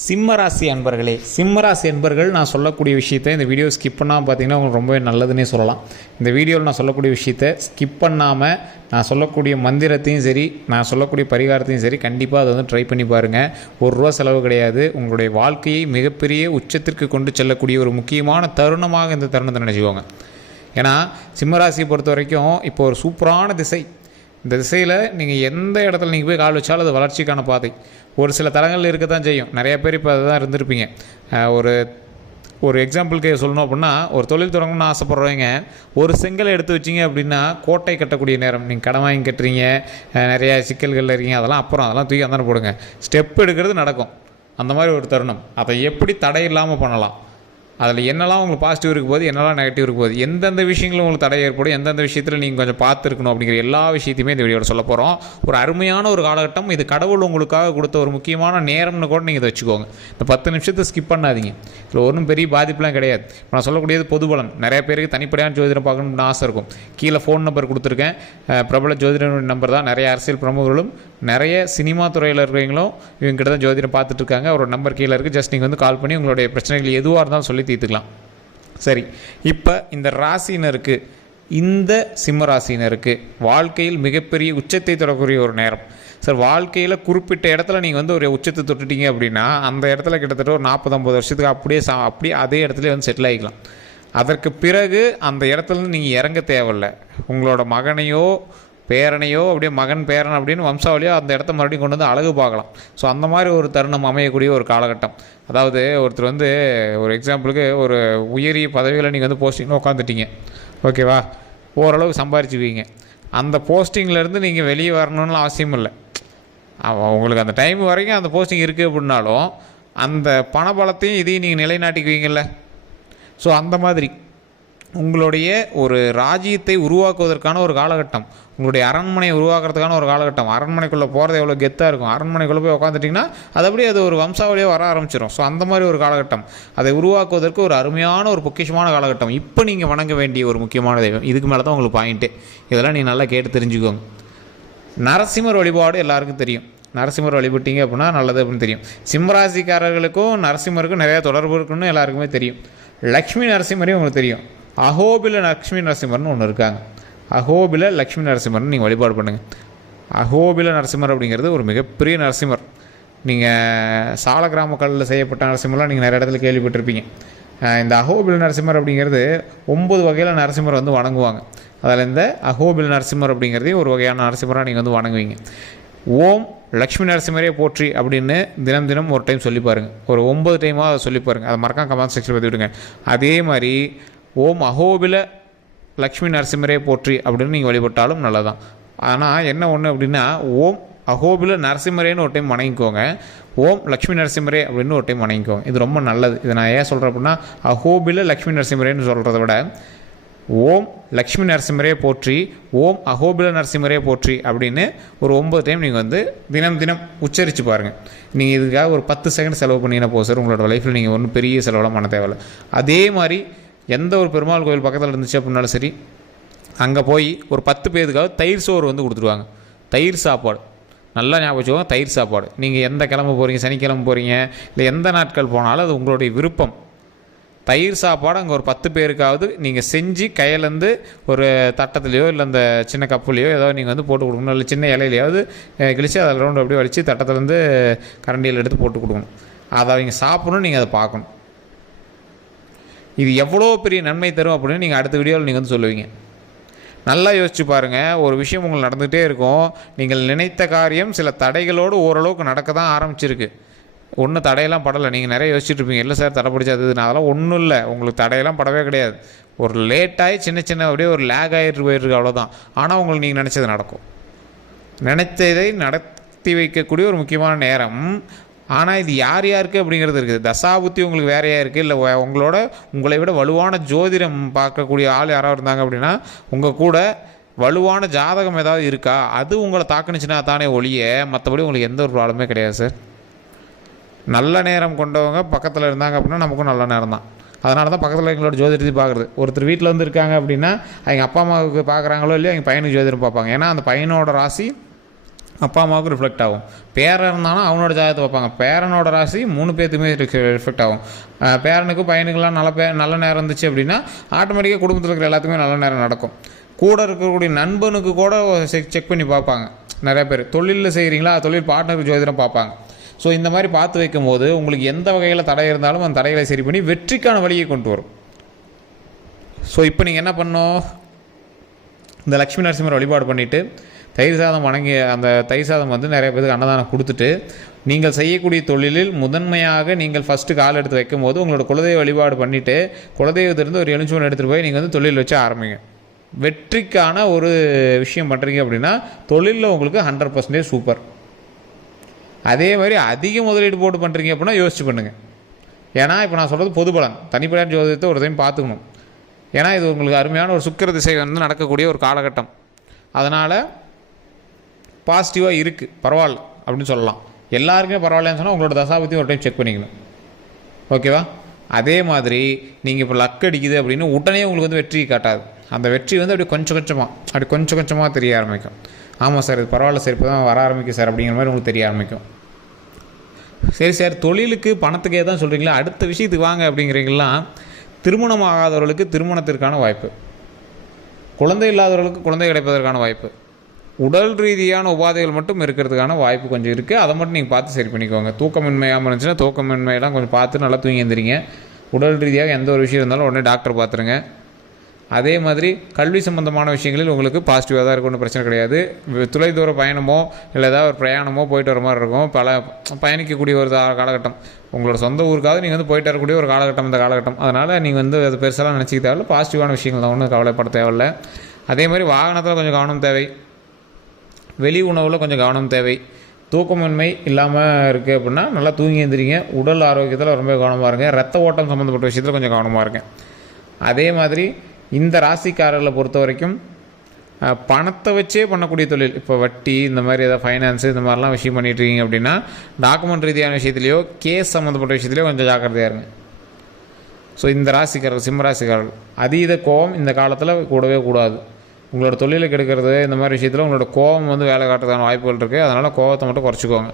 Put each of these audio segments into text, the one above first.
சிம்மராசி அன்பர்களே சிம்மராசி அன்பர்கள் நான் சொல்லக்கூடிய விஷயத்தை இந்த வீடியோ ஸ்கிப் பண்ணாமல் பார்த்தீங்கன்னா உங்களுக்கு ரொம்பவே நல்லதுன்னே சொல்லலாம். இந்த வீடியோவில் நான் சொல்லக்கூடிய விஷயத்தை ஸ்கிப் பண்ணாமல் நான் சொல்லக்கூடிய மந்திரத்தையும் சரி நான் சொல்லக்கூடிய பரிகாரத்தையும் சரி கண்டிப்பாக அதை வந்து ட்ரை பண்ணி பாருங்கள் ஒரு ரூபா செலவு கிடையாது. உங்களுடைய வாழ்க்கையை மிகப்பெரிய உச்சத்திற்கு கொண்டு செல்லக்கூடிய ஒரு முக்கியமான தருணமாக இந்த தருணத்தை நினச்சிக்கோங்க. ஏன்னா சிம்மராசியை பொறுத்த வரைக்கும் இப்போ ஒரு சூப்பரான திசை. இந்த திசையில் நீங்கள் எந்த இடத்துல நீங்கள் போய் கால் வச்சாலும் அது வளர்ச்சிக்கான பாதை. ஒரு சில தலங்கள் இருக்க தான் செய்யும். நிறைய பேர் இப்போ அதுதான் இருந்திருப்பீங்க. ஒரு ஒரு எக்ஸாம்பிளுக்கு சொல்லணும் அப்படின்னா ஒரு தொழில் தொடங்கணும்னு ஆசைப்பட்றவங்க ஒரு செங்கலை எடுத்து வச்சிங்க அப்படின்னா கோட்டை கட்டக்கூடிய நேரம். நீங்கள் கடன் வாங்கி கட்டுறீங்க நிறையா நிறைய சிக்கல்களில் இருக்கீங்க அதெல்லாம் அப்புறம் அதெல்லாம் தூக்கி அந்தான போடுங்க. ஸ்டெப் எடுக்கிறது நடக்கும். அந்த மாதிரி ஒரு தருணம். அதை எப்படி தடை இல்லாமல் பண்ணலாம்? அதில் என்னெல்லாம் உங்களுக்கு பாசிட்டிவ் இருக்க போது என்னெல்லாம் நெகட்டிவ் இருக்க போது எந்தெந்த விஷயங்களும் உங்களுக்கு தடை ஏற்படும் எந்தெந்த விஷயத்தில் நீங்கள் கொஞ்சம் பார்த்துருக்கணும் அப்படிங்கிற எல்லா விஷயத்தையுமே இந்த வீடியோவில் சொல்ல போகிறோம் ஒரு அருமையான ஒரு காலகட்டம். இது கடவுள் உங்களுக்காக கொடுத்த ஒரு முக்கியமான நேரம்னு கூட நீங்கள் இதை வச்சுக்கோங்க. இந்த பத்து நிமிஷத்தை ஸ்கிப் பண்ணாதீங்க. இதில் ஒன்றும் பெரிய பாதிப்புலாம் கிடையாது. இப்போ நான் சொல்லக்கூடியது பொதுபலன். நிறைய பேருக்கு தனிப்படையான ஜோதிடம் பார்க்கணும்னு ஆசை இருக்கும். கீழே ஃபோன் நம்பர் கொடுத்துருக்கேன். பிரபல ஜோதிடனுடைய நம்பர் தான். நிறைய அரசியல் பிரமுகர்களும் நிறைய சினிமா துறையில் இருக்கிறவங்களும் இவங்ககிட்ட தான் ஜோதிடம் பார்த்துட்டு இருக்காங்க. ஒரு நம்பர் கீழே இருக்குது ஜஸ்ட் நீங்கள் வந்து கால் பண்ணி உங்களுடைய பிரச்சனைகள் எதுவாக இருந்தாலும் சொல்லி தீர்த்துக்கலாம். சரி. இப்போ இந்த ராசினருக்கு இந்த சிம்ம ராசினருக்கு வாழ்க்கையில் மிகப்பெரிய உச்சத்தை தொடக்கூடிய ஒரு நேரம். சார் வாழ்க்கையில் குறிப்பிட்ட இடத்துல நீங்கள் வந்து ஒரு உச்சத்தை தொட்டுட்டீங்க அப்படின்னா அந்த இடத்துல கிட்டத்தட்ட ஒரு நாற்பது ஐம்பது வருஷத்துக்கு அப்படியே சா அப்படியே அதே இடத்துல வந்து செட்டில் ஆகிக்கலாம் அதற்கு பிறகு அந்த இடத்துல நீங்கள் இறங்க தேவையில்ல. உங்களோட மகனையோ பேரனையோ அப்படியே மகன் பேரன் அப்படின்னு வம்சாவளியோ அந்த இடத்த மறுபடியும் கொண்டு வந்து அழகு பார்க்கலாம். ஸோ அந்த மாதிரி ஒரு தருணம் அமையக்கூடிய ஒரு காலகட்டம். அதாவது ஒருத்தர் வந்து ஒரு எக்ஸாம்பிளுக்கு ஒரு உயரிய பதவியில் நீங்கள் வந்து போஸ்டிங்கில் உட்காந்துட்டீங்க ஓகேவா ஓரளவு சம்பாரிச்சுக்குவீங்க. அந்த போஸ்டிங்லேருந்து நீங்கள் வெளியே வரணும்னு அவசியம் இல்லை. உங்களுக்கு அந்த டைம் வரைக்கும் அந்த போஸ்டிங் இருக்குது அப்படின்னாலும் அந்த பணபலத்தையும் இதையும் நீங்கள் நிலைநாட்டிக்குவீங்கள்ல ஸோ அந்த மாதிரி உங்களுடைய ஒரு ராஜ்யத்தை உருவாக்குவதற்கான ஒரு காலகட்டம். உங்களுடைய அரண்மனையை உருவாக்குறதுக்கான ஒரு காலகட்டம். அரண்மனைக்குள்ளே போகிறது எவ்வளோ கெத்தாக இருக்கும். அரண்மனைக்குள்ளே போய் உட்காந்துட்டிங்கன்னா அது அப்படியே அது ஒரு வம்சாவளியாக வர ஆரம்பிச்சிடும் ஸோ அந்த மாதிரி ஒரு காலகட்டம். அதை உருவாக்குவதற்கு ஒரு அருமையான ஒரு பொக்கிஷமான காலகட்டம். இப்போ நீங்கள் வணங்க வேண்டிய ஒரு முக்கியமான தெய்வம். இதுக்கு மேலே தான் உங்களுக்கு பாயிண்ட்டு இதெல்லாம் நீங்கள் நல்லா கேட்டு தெரிஞ்சுக்கோங்க. நரசிம்மர் வழிபாடு எல்லாருக்கும் தெரியும். நரசிம்மர் வழிபட்டீங்க அப்படின்னா நல்லது அப்படின்னு தெரியும். சிம்மராசிக்காரர்களுக்கும் நரசிம்மருக்கும் நிறையா தொடர்பு இருக்குன்னு எல்லாருக்குமே தெரியும். லக்ஷ்மி நரசிம்மரையும் உங்களுக்கு தெரியும். அகோபில லக்ஷ்மி நரசிம்மர்னு ஒன்று இருக்காங்க. அகோபில லக்ஷ்மி நரசிம்மர்னு நீங்கள் வழிபாடு பண்ணுங்கள் அகோபில நரசிம்மர் அப்படிங்கிறது ஒரு மிகப்பெரிய நரசிம்மர். நீங்கள் சால கிராம கல்லில் செய்யப்பட்ட நரசிம்மர்லாம் நீங்கள் நிறைய இடத்துல கேள்விப்பட்டிருப்பீங்க. இந்த அகோபில நரசிம்மர் அப்படிங்கிறது ஒம்பது வகையில் நரசிம்மர் வந்து வணங்குவாங்க. அதில் இந்த அகோபில நரசிம்மர் அப்படிங்கிறதையும் ஒரு வகையான நரசிம்மராக நீங்கள் வந்து வணங்குவீங்க. ஓம் லக்ஷ்மி நரசிம்மரே போற்றி அப்படின்னு தினம் தினம் ஒரு டைம் சொல்லி பாருங்கள் ஒரு ஒம்பது டைமாக அதை சொல்லி பாருங்கள் அதை மறக்காம கமெண்ட் செக்ஷன் பற்றி விடுங்க அதே மாதிரி ஓம் அகோபில லக்ஷ்மி நரசிம்மரே போற்றி அப்படின்னு நீங்கள் வழிபட்டாலும் நல்லதான். ஆனால் என்ன ஒன்று அப்படின்னா ஓம் அகோபில நரசிம்மரேன்னு ஒரு டைம் வணங்கிக்கோங்க. ஓம் லக்ஷ்மி நரசிம்மரே அப்படின்னு ஒரு டைம் வணங்கிக்கோங்க. இது ரொம்ப நல்லது. இதை நான் ஏன் சொல்கிறேன் அப்படின்னா அகோபில லக்ஷ்மி நரசிம்மரேன்னு சொல்கிறத விட ஓம் லக்ஷ்மி நரசிம்மரே போற்றி ஓம் அகோபில நரசிம்மரே போற்றி அப்படின்னு ஒரு ஒம்பது டைம் நீங்கள் வந்து தினம் தினம் உச்சரித்து பாருங்கள் நீங்கள் இதுக்காக ஒரு பத்து செகண்ட் செலவு பண்ணிங்கன்னா போதும் சார். உங்களோட லைஃப்பில் நீங்கள் ஒன்றும் பெரிய செலவெல்லாம் பண்ண தேவையில்ல. அதே மாதிரி எந்த ஒரு பெருமாள் கோயில் பக்கத்தில் இருந்துச்சு அப்படின்னாலும் சரி அங்கே போய் ஒரு பத்து பேருக்காக தயிர் சோறு வந்து கொடுத்துருவாங்க. தயிர் சாப்பாடு. நல்லா ஞாபகம் வச்சுக்கோங்க தயிர் சாப்பாடு. நீங்கள் எந்த கிளம்ப போகிறீங்க சனிக்கிழமை போகிறீங்க இல்லை எந்த நாட்கள் போனாலும் அது உங்களுடைய விருப்பம். தயிர் சாப்பாடு அங்கே ஒரு பத்து பேருக்காவது நீங்கள் செஞ்சு கையிலேருந்து ஒரு தட்டத்துலேயோ இல்லை அந்த சின்ன கப்புலேயோ ஏதோ நீங்கள் வந்து போட்டு கொடுக்கணும். இல்லை சின்ன இலையிலையாவது கிழிச்சு அதில் ரவுண்டு அப்படியே வலித்து தட்டத்துலேருந்து கரண்டியில் எடுத்து போட்டு கொடுக்கணும். அதை அவங்க சாப்பிடணும் நீங்கள் அதை பார்க்கணும். இது எவ்வளோ பெரிய நன்மை தரும் அப்படின்னு நீங்கள் அடுத்த வீடியோவில் நீங்கள் வந்து சொல்லுவீங்க. நல்லா யோசிச்சு பாருங்கள் ஒரு விஷயம் உங்களுக்கு நடந்துகிட்டே இருக்கும். நீங்கள் நினைத்த காரியம் சில தடைகளோடு ஓரளவுக்கு நடக்க தான் ஆரம்பிச்சிருக்கு. ஒன்றும் தடையெல்லாம் படலை. நீங்கள் நிறைய யோசிச்சுட்டு இருப்பீங்க. இல்லை சார் தடை பிடிச்சது நான் அதெல்லாம் ஒன்றும் இல்லை. உங்களுக்கு தடையெல்லாம் படவே கிடையாது. ஒரு லேட்டாகி சின்ன சின்ன அப்படியே ஒரு லேக் ஆகிட்டு போயிருக்கு அவ்வளோதான் ஆனால் உங்களுக்கு நீங்கள் நினச்சது நடக்கும். நினைத்ததை நடத்தி வைக்கக்கூடிய ஒரு முக்கியமான நேரம். ஆனால் இது யார் யாருக்கு அப்படிங்கிறது இருக்குது. தசாபுத்தி உங்களுக்கு வேறையாக இருக்குது இல்லை உங்களோட உங்களை விட வலுவான ஜோதிடம் பார்க்கக்கூடிய ஆள் யாராவது இருந்தாங்க அப்படின்னா உங்கள் கூட வலுவான ஜாதகம் ஏதாவது இருக்கா? அது உங்களை தாக்குனுச்சுன்னா தானே ஒழிய மற்றபடி உங்களுக்கு எந்த ஒரு ப்ராப்ளமே கிடையாது சார். நல்ல நேரம் கொண்டவங்க பக்கத்தில் இருந்தாங்க அப்படின்னா நமக்கும் நல்ல நேரம் தான். அதனால தான் பக்கத்தில் எங்களோட ஜோதிடத்தை பார்க்குறது. ஒருத்தர் வீட்டில் வந்து இருக்காங்க அப்படின்னா அவங்க அப்பா அம்மாவுக்கு பார்க்குறாங்களோ இல்லையோ அவங்க பையனுக்கு ஜோதிடம் பார்ப்பாங்க. ஏன்னா அந்த பையனோட ராசி அப்பா அம்மாவுக்கு ரிஃப்ளெக்ட் ஆகும். பேரன் இருந்தாலும் அவனோட ஜாதகத்தை பார்ப்பாங்க. பேரனோட ராசி மூணு பேர்த்துக்குமே ரிஃப்ளெக்ட் ஆகும். பேரனுக்கு பையனுக்கெல்லாம் நல்ல பே நல்ல நேரம் இருந்துச்சு அப்படின்னா ஆட்டோமேட்டிக்காக குடும்பத்தில் இருக்கிற எல்லாத்துக்குமே நல்ல நேரம் நடக்கும். கூட இருக்கக்கூடிய நண்பனுக்கு கூட செக் செக் பண்ணி பார்ப்பாங்க. நிறைய பேர். தொழிலில் செய்கிறீங்களா தொழில் பார்ட்னருக்கு ஜோதிடம் பார்ப்பாங்க. ஸோ இந்த மாதிரி பார்த்து வைக்கும்போது உங்களுக்கு எந்த வகையில் தடை இருந்தாலும் அந்த தடைகளை சரி பண்ணி வெற்றிக்கான வழியை கொண்டு வரும். ஸோ இப்போ நீங்கள் என்ன பண்ணோம் இந்த லக்ஷ்மி நரசிம்மர் வழிபாடு பண்ணிவிட்டு தயிர் சாதம் வணங்கி அந்த தயிர் சாதம் வந்து நிறைய பேருக்கு அன்னதானம் கொடுத்துட்டு நீங்கள் செய்யக்கூடிய தொழிலில் முதன்மையாக நீங்கள் ஃபஸ்ட்டு கால் எடுத்து வைக்கும்போது உங்களோட குலதெய்வ வழிபாடு பண்ணிவிட்டு குலதெய்வத்திலிருந்து ஒரு எலுமிச்சம்பழம் எடுத்துகிட்டு போய் நீங்கள் வந்து தொழில் வச்சு ஆரம்பிங்க. வெற்றிக்கான ஒரு விஷயம் பண்ணுறீங்க அப்படின்னா தொழிலில் உங்களுக்கு ஹண்ட்ரட் பர்சன்டேஜ் சூப்பர் அதே மாதிரி அதிக முதலீடு போட்டு பண்ணுறீங்க அப்படின்னா யோசிச்சு பண்ணுங்கள் ஏன்னா இப்போ நான் சொல்கிறது பொது பலன். தனிப்படையான ஜோதிடத்தை ஒரு டைம் பார்த்துக்கணும். ஏன்னா இது உங்களுக்கு அருமையான ஒரு சுக்கிர திசை வந்து நடக்கக்கூடிய ஒரு காலகட்டம். அதனால் பாசிட்டிவாக இருக்குது பரவாயில்ல அப்படின்னு சொல்லலாம். எல்லாருக்குமே பரவாயில்லன்னு சொன்னால் உங்களோட தசாபத்தி ஒரு டைம் செக் பண்ணிக்கணும். ஓகேவா அதே மாதிரி நீங்கள் இப்போ லக் அடிக்குது அப்படின்னு உடனே உங்களுக்கு வந்து வெற்றி காட்டாது. அந்த வெற்றி வந்து அப்படியே கொஞ்சம் கொஞ்சமாக அப்படி கொஞ்சம் கொஞ்சமாக தெரிய ஆரம்பிக்கும். ஆமாம் சார் இது பரவாயில்ல சார் இப்போ தான் வர ஆரம்பிக்கும் சார் அப்படிங்கிற மாதிரி உங்களுக்கு தெரிய ஆரம்பிக்கும். சரி சார் தொழிலுக்கு பணத்துக்கே தான் சொல்கிறீங்களா அடுத்த விஷயத்துக்கு வாங்க அப்படிங்கிறீங்களாம் திருமணம் ஆகாதவர்களுக்கு திருமணத்திற்கான வாய்ப்பு. குழந்தை இல்லாதவர்களுக்கு குழந்தை கிடைப்பதற்கான வாய்ப்பு. உடல் ரீதியான உபாதைகள் மட்டும் இருக்கிறதுக்கான வாய்ப்பு கொஞ்சம் இருக்குது அதை மட்டும் நீங்கள் பார்த்து சரி பண்ணிக்கோங்க. தூக்கமின்மையாமல் இருந்துச்சுன்னா தூக்கமின்மையெல்லாம் கொஞ்சம் பார்த்து நல்லா தூங்கி எழுந்திரிங்க உடல் ரீதியாக எந்த ஒரு விஷயம் இருந்தாலும் உடனே டாக்டர் பார்த்துருங்க. அதே மாதிரி கல்வி சம்பந்தமான விஷயங்களில் உங்களுக்கு பாசிட்டிவாக தான் இருக்கும் ஒன்றும் பிரச்சனை கிடையாது. தொலைதூர பயணமோ இல்லை ஏதாவது ஒரு பிரயாணமோ போயிட்டு வர மாதிரி இருக்கும். பல பயணிக்கக்கூடிய ஒரு தா- காலகட்டம். உங்களோட சொந்த ஊருக்காவது நீங்கள் வந்து போயிட்டு வரக்கூடிய ஒரு காலகட்டம் இந்த காலகட்டம். அதனால் நீங்கள் வந்து அது பெருசாலாம் நினச்சிக்க தேவையில்ல பாசிட்டிவான விஷயங்கள் தான் ஒன்றும் கவலைப்பட தேவையில்லை. அதே மாதிரி வாகனத்தில் கொஞ்சம் கவனம் தேவை. வெளி உணவில் கொஞ்சம் கவனம் தேவை. தூக்கமின்மை இல்லாமல் இருக்குது அப்படின்னா நல்லா தூங்கி எழுந்திரிங்க உடல் ஆரோக்கியத்தில் ரொம்ப கவனமாக இருங்க. ரத்த ஓட்டம் சம்மந்தப்பட்ட விஷயத்தில் கொஞ்சம் கவனமாக இருங்க. அதே மாதிரி இந்த ராசிக்காரர்களை பொறுத்த வரைக்கும் பணத்தை வச்சே பண்ணக்கூடிய தொழில். இப்போ வட்டி இந்த மாதிரி ஏதாவது ஃபைனான்ஸு இந்த மாதிரிலாம் விஷயம் பண்ணிகிட்ருக்கீங்க இருக்கீங்க அப்படின்னா டாக்குமெண்ட் ரீதியான விஷயத்துலையோ கேஸ் சம்மந்தப்பட்ட விஷயத்துலையோ கொஞ்சம் ஜாக்கிரதையாக இருங்க. ஸோ இந்த ராசிக்காரர்கள் சிம்ம ராசிக்காரர்கள் அதீத கோபம் இந்த காலத்தில் கூடவே கூடாது. உங்களோட தொழிலை கெடுக்கிறது இந்த மாதிரி விஷயத்தில் உங்களோட கோபம் வந்து வேலை காட்டுறதுக்கான வாய்ப்புகள் இருக்குது அதனால் கோபத்தை மட்டும் குறைச்சிக்கோங்க.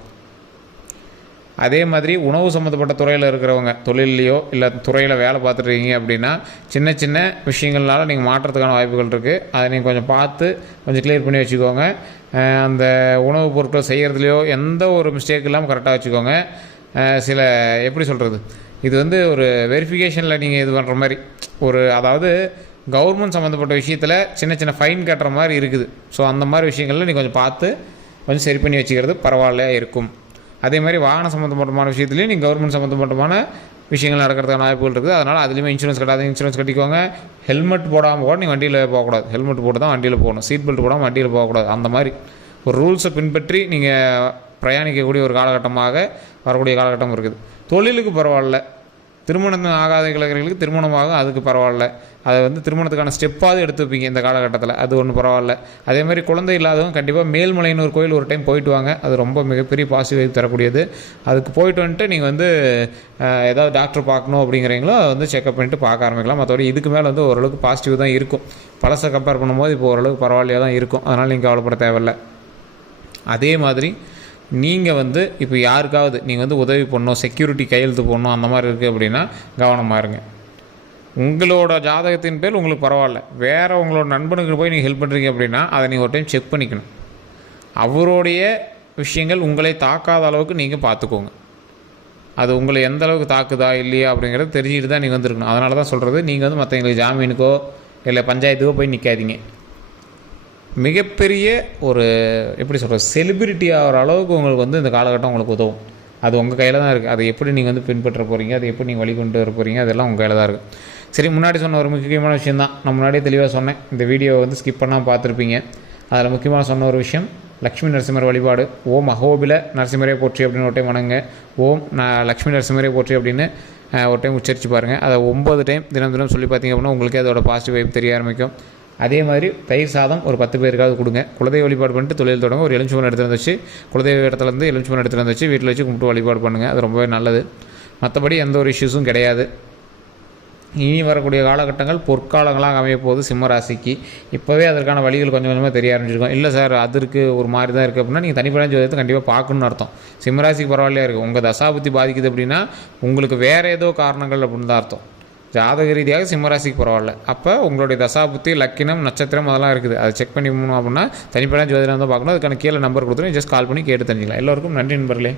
அதே மாதிரி உணவு சம்மந்தப்பட்ட துறையில் இருக்கிறவங்க தொழிலையோ இல்லை துறையில் வேலை பார்த்துட்ருக்கீங்க அப்படின்னா சின்ன சின்ன விஷயங்கள்னால நீங்கள் மாற்றுறதுக்கான வாய்ப்புகள் இருக்குது அதை நீங்கள் கொஞ்சம் பார்த்து கொஞ்சம் கிளியர் பண்ணி வச்சுக்கோங்க. அந்த உணவுப் பொருட்கள் செய்கிறதுலையோ எந்த ஒரு மிஸ்டேக் இல்லாமல் கரெக்டாக வச்சுக்கோங்க. சில எப்படி சொல்கிறது இது வந்து ஒரு வெரிஃபிகேஷனில் நீங்கள் இது பண்ணுற மாதிரி ஒரு அதாவது கவர்மெண்ட் சம்மந்தப்பட்ட விஷயத்தில் சின்ன சின்ன ஃபைன் கட்டுற மாதிரி இருக்குது. ஸோ அந்த மாதிரி விஷயங்களில் நீங்கள் கொஞ்சம் பார்த்து கொஞ்சம் சரி பண்ணி வச்சுக்கிறது பரவாயில்லையா இருக்கும். அதே மாதிரி வாகன சம்மந்தப்பட்டமான விஷயத்துலையும் நீங்கள் கவர்மெண்ட் சம்மந்தப்பட்டமான விஷயங்கள் நடக்கிறதுக்கான வாய்ப்புகள் இருக்குது. அதனால் அதுலேயுமே இன்சூரன்ஸ் கட்டாத இன்சூரன்ஸ் கட்டிக்கோங்க. ஹெல்மெட் போடாமல் கூட நீங்கள் வண்டியில் போகக்கூடாது. ஹெல்மெட் போட்டு தான் வண்டியில் போகணும். சீட் பெல்ட் போடாமல் வண்டியில் போகக்கூடாது. அந்த மாதிரி ஒரு ரூல்ஸை பின்பற்றி நீங்கள் பிரயாணிக்கக்கூடிய ஒரு காலகட்டமாக வரக்கூடிய காலகட்டம் இருக்குது. தொழிலுக்கு பரவாயில்ல. திருமணம் ஆகாத இளைஞர்களுக்கு திருமணமாகும் அதுக்கு பரவாயில்ல. அதை வந்து திருமணத்துக்கான ஸ்டெப்பாவது எடுத்து வைப்பீங்க இந்த காலகட்டத்தில். அது ஒன்றும் பரவாயில்ல. அதே மாதிரி குழந்தை இல்லாதவங்க கண்டிப்பாக மேல்மலைன்னு ஒரு கோயில் ஒரு டைம் போயிட்டு வாங்க. அது ரொம்ப மிகப்பெரிய பாசிட்டிவ் தரக்கூடியது. அதுக்கு போயிட்டு வந்துட்டு நீங்கள் வந்து ஏதாவது டாக்டர் பார்க்கணும் அப்படிங்கிறீங்களோ அதை வந்து செக்அப் பண்ணிட்டு பார்க்க ஆரம்பிக்கலாம். மற்றபடி இதுக்கு மேலே வந்து ஓரளவுக்கு பாசிட்டிவ் தான் இருக்கும். பழசை கம்பேர் பண்ணும்போது இப்போ ஓரளவுக்கு பரவாயில்லையாக தான் இருக்கும். அதனால் நீங்கள் கவலைப்பட தேவையில்லை. அதே மாதிரி நீங்கள் வந்து இப்போ யாருக்காவது நீங்கள் வந்து உதவி பண்ணணும் செக்யூரிட்டி கையெழுத்து போடணும் அந்த மாதிரி இருக்குது அப்படின்னா கவனமாக இருங்க. உங்களோட ஜாதகத்தின் பேர் உங்களுக்கு பரவாயில்ல. வேறு உங்களோட நண்பனுக்கு போய் நீங்கள் ஹெல்ப் பண்ணுறீங்க அப்படின்னா அதை நீங்கள் ஒரு டைம் செக் பண்ணிக்கணும். அவருடைய விஷயங்கள் உங்களை தாக்காத அளவுக்கு நீங்கள் பார்த்துக்கோங்க அது உங்களை எந்த அளவுக்கு தாக்குதா இல்லையா அப்படிங்கிறத தெரிஞ்சுட்டு தான் நீங்கள் வந்துருக்கணும். அதனால தான் சொல்கிறது நீங்கள் வந்து மற்றவங்களுக்கு ஜாமீனுக்கோ இல்லை பஞ்சாயத்துக்கோ போய் நிற்காதீங்க மிகப்பெரிய ஒரு எப்படி சொல்கிறது செலிபிரிட்டி ஆகிற அளவுக்கு உங்களுக்கு வந்து இந்த காலகட்டம் உங்களுக்கு உதவும். அது உங்கள் கையில் தான் இருக்குது அதை எப்படி நீங்கள் வந்து பின்பற்ற போகிறீங்க அதை எப்படி நீங்கள் வழிகொண்டு வர போகிறீங்க அதெல்லாம் உங்கள் கையில் தான் இருக்குது சரி முன்னாடி சொன்ன ஒரு முக்கியமான விஷயம் தான். நான் முன்னாடியே தெளிவாக சொன்னேன். இந்த வீடியோவை வந்து ஸ்கிப் பண்ணாமல் பார்த்துருப்பீங்க. அதில் முக்கியமாக சொன்ன ஒரு விஷயம் லக்ஷ்மி நரசிம்மர் வழிபாடு. ஓம் அகோபில நரசிம்மரே போற்றி அப்படின்னு ஒரு டைம் வணங்க ஓம் நான் லக்ஷ்மி நரசிம்மரே போற்றி அப்படின்னு ஒரு டைம் உச்சரித்து பாருங்கள் அதை ஒம்பது டைம் தினம் தினம் சொல்லி பார்த்தீங்க அப்படின்னா உங்களுக்கே அதோட பாசிட்டிவ் வைப் தெரிய ஆரம்பிக்கும். அதே மாதிரி தயிர் சாதம் ஒரு பத்து பேருக்காவது கொடுங்க. குலதெய்வ வழிபாடு பண்ணிட்டு தொழில் தொடங்க ஒரு எலுமிச்சம்பழம் எடுத்துகிட்டு வந்து வச்சு குலதெய்வ இடத்துல இருந்து எலுமிச்சம்பழம் எடுத்துகிட்டு வந்து வச்சு வீட்டில் வச்சு கும்பிட்டு வழிபாடு பண்ணுங்கள் அது ரொம்பவே நல்லது. மற்றபடி எந்த ஒரு இஷ்யூஸும் கிடையாது. இனி வரக்கூடிய காலகட்டங்கள் பொற்காலங்களாக அமைய போகுது சிம்ம ராசிக்கு இப்போவே அதற்கான வழிகள் கொஞ்சம் கொஞ்சமாக தெரிய ஆரம்பிச்சிருக்கோம். இல்லை சார் அதற்கு ஒரு மாதிரி தான் இருக்குது அப்படின்னா நீங்கள் தனிப்பட்ட ஜோதிடத்தை கண்டிப்பாக பார்க்கணும்னு அர்த்தம். சிம்மராசிக்கு பரவாயில்லையா இருக்குது உங்கள் தசாபுத்தி பாதிக்குது அப்படின்னா உங்களுக்கு வேறு ஏதோ காரணங்கள் அப்படின்னு தான் அர்த்தம். ஜாதக ரீதியாக சிம்மராசிக்கு பரவாயில்ல. அப்போ உங்களுடைய தசாபுத்தி லக்கினம் நட்சத்திரம் அதெல்லாம் இருக்குது. அதை செக் பண்ணி போகணும் அப்படின்னா தனிப்பட்ட ஜோதிடம் தான் பார்க்கணும். அதுக்கான கீழே நம்பர் கொடுத்துருங்க ஜஸ்ட் கால் பண்ணி கேட்டு தெரிஞ்சுக்கலாம். எல்லோருக்கும் நன்றி நண்பர்களே.